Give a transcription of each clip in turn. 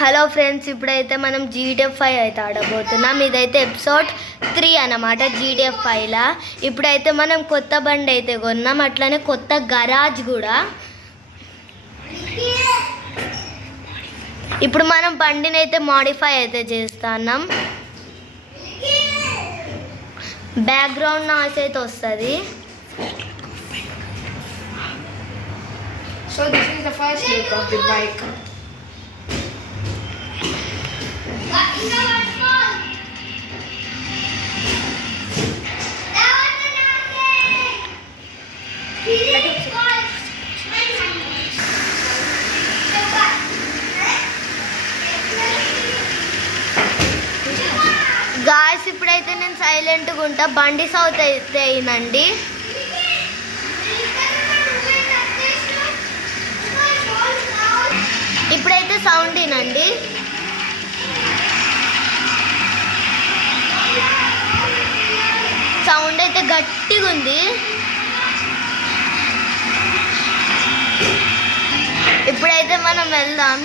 Hello friends, ఇప్పుడైతే మనం జీటీఎఫ్ 5 అయితే ఆడబోతున్నాం. ఇదైతే ఎపిసోడ్ 3 అన్నమాట జీటీఎఫ్ 5లా. ఇప్పుడైతే మనం కొత్త బండి అయితే కొన్నాం, అట్లనే కొత్త గరాజ్ కూడా. ఇప్పుడు మనం బండిని అయితే మాడిఫై అయితే చేస్తున్నాం. బ్యాక్గ్రౌండ్ నాయిస్ అయితే వస్తుంది. So this is the first look of the bike. Guys, ఇప్పుడైతే నేను సైలెంట్గా ఉంటా. బండి సౌత్ అయితే అయిందండి. ఇప్పుడైతే సౌండ్ వినండి. సౌండ్ అయితే గట్టిగా ఉంది. ఇప్పుడైతే మనం వెళ్దాం.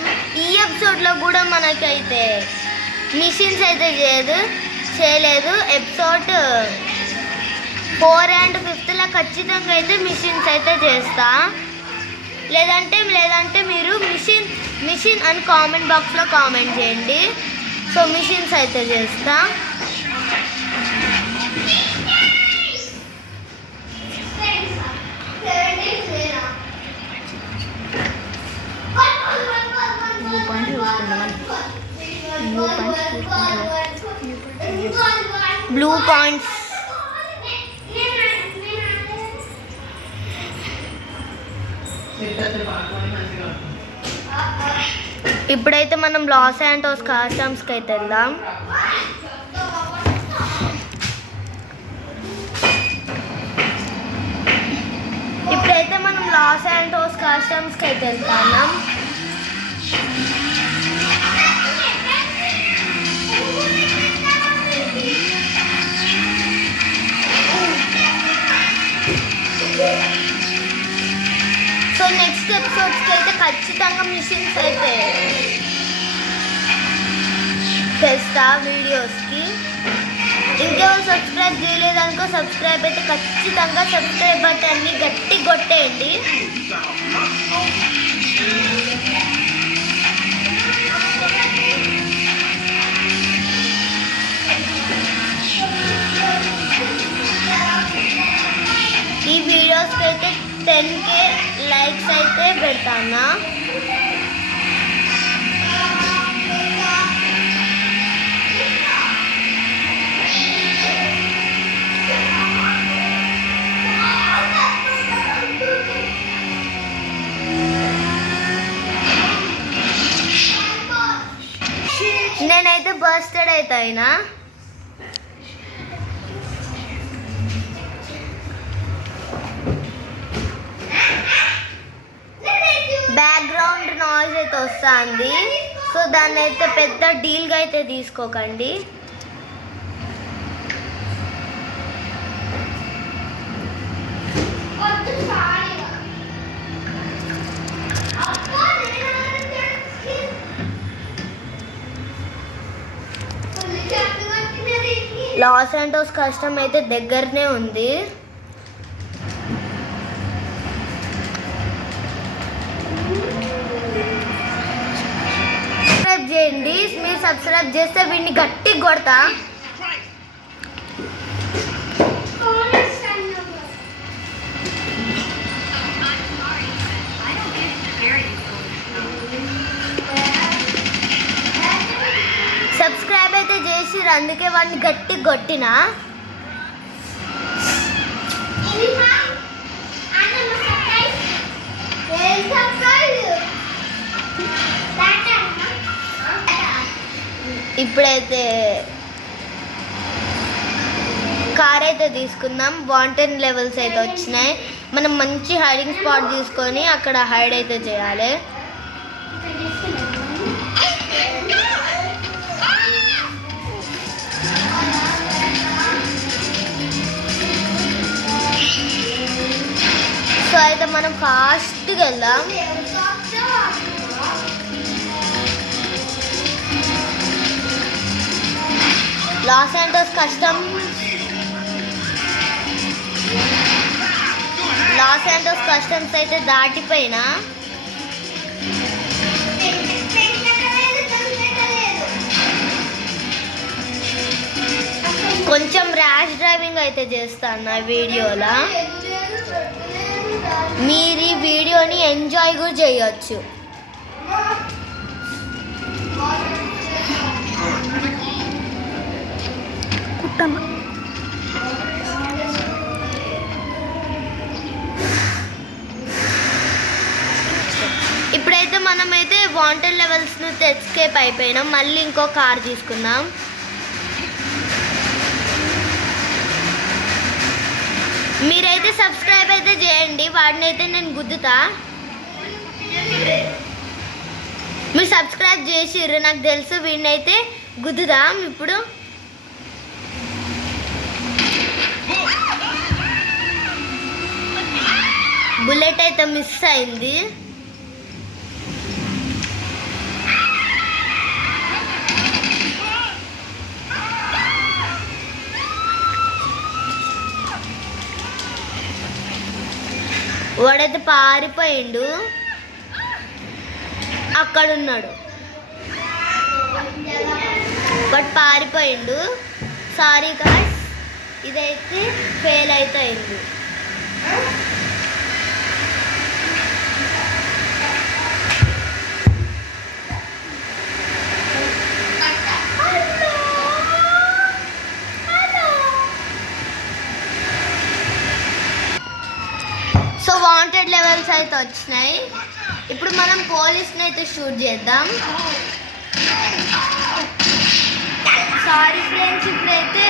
ఈ ఎపిసోడ్లో కూడా మనకైతే మిషన్స్ అయితే చేయలేదు. ఎపిసోడ్ 4 and 5లో ఖచ్చితంగా అయితే మిషన్స్ అయితే చేస్తా. లేదంటే మీరు మిషన్ అని కామెంట్ బాక్స్లో కామెంట్ చేయండి. సో మిషన్స్ అయితే చేస్తా. బ్లూ పాయింట్స్ ఇప్పుడైతే మనం లాస్ శాంటోస్ కస్టమ్స్కి అయితే వెళ్దాం. ఇప్పుడైతే మనం లాస్ శాంటోస్ కస్టమ్స్కి అయితే వెళ్తున్నాం. సో నెక్స్ట్ ఎపిసోడ్స్కి అయితే ఖచ్చితంగా మిషన్స్ అయితే తెస్తా వీడియోస్కి. ఇంకెవరు సబ్స్క్రైబ్ చేయలేదనుకో సబ్స్క్రైబ్ అయితే ఖచ్చితంగా సబ్స్క్రైబ్ బటన్ని గట్టి కొట్టేయండి. ఈ వీడియోస్కి అయితే 10K లైక్స్ అయితే పెడతానా. నేనైతే బర్త్డే అయితే అయినా. బ్యాక్గ్రౌండ్ నాయిస్ అయితే వస్తుంది. సో దాన్ని అయితే పెద్ద డీల్గా అయితే తీసుకోకండి. లాస్ శాంటోస్ కస్టమ్ అయితే దగ్గరనే ఉంది. సబ్స్క్రైబ్ చేయండి. మీరు సబ్స్క్రైబ్ చేస్తే వీడిని గట్టి కొడతా. సబ్స్క్రైబ్ అయితే చేసిరు, అందుకే వాడిని గట్టి కొట్టిన. ఇప్పుడైతే కార్ అయితే తీసుకుందాం. వాంటెడ్ లెవెల్స్ అయితే వచ్చినాయి. మనం మంచి హైడింగ్ స్పాట్ తీసుకొని అక్కడ హైడ్ అయితే చేయాలి. సో అయితే మనం ఫాస్ట్గా వెళ్దాం. లాస్ ఏంజల్స్ కస్టమ్స్ అయితే దాటిపోయినా కొంచెం ర్యాష్ డ్రైవింగ్ అయితే చేస్తాను నా వీడియోలో. మీరు ఈ వీడియోని ఎంజాయ్ కూడా చేయొచ్చు. ఇప్పుడైతే మనమైతే వాంటెడ్ లెవెల్స్ నుంచి ఎస్కేప్ అయిపోయినాం. మళ్ళీ ఇంకో కార్ తీసుకుందాం. మీరైతే సబ్స్క్రైబ్ అయితే చేయండి. వాడిని అయితే నేను గుద్దుతా. మీరు సబ్స్క్రైబ్ చేసిర్రు నాకు తెలుసు. వీడిని అయితే గుద్దుదాం. ఇప్పుడు బుల్లెట్ అయితే మిస్ అయింది. వాడైతే పారిపోయిండు. అక్కడున్నాడు. వాడు పారిపోయిండు. సారీ గాయ్స్, ఇదైతే ఫెయిల్ అయితే అయింది. సో వాంటెడ్ లెవెల్స్ అయితే వచ్చినాయి. ఇప్పుడు మనం పోలీస్ని అయితే షూట్ చేద్దాం. సారీ ఫ్రెండ్స్, ఇప్పుడైతే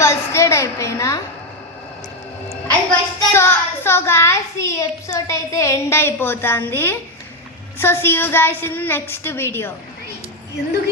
బస్టెడ్ అయిపోయినా. సో గాయ్స్, ఈ ఎపిసోడ్ అయితే ఎండ్ అయిపోతుంది. So see you guys in next video. ఎందుకు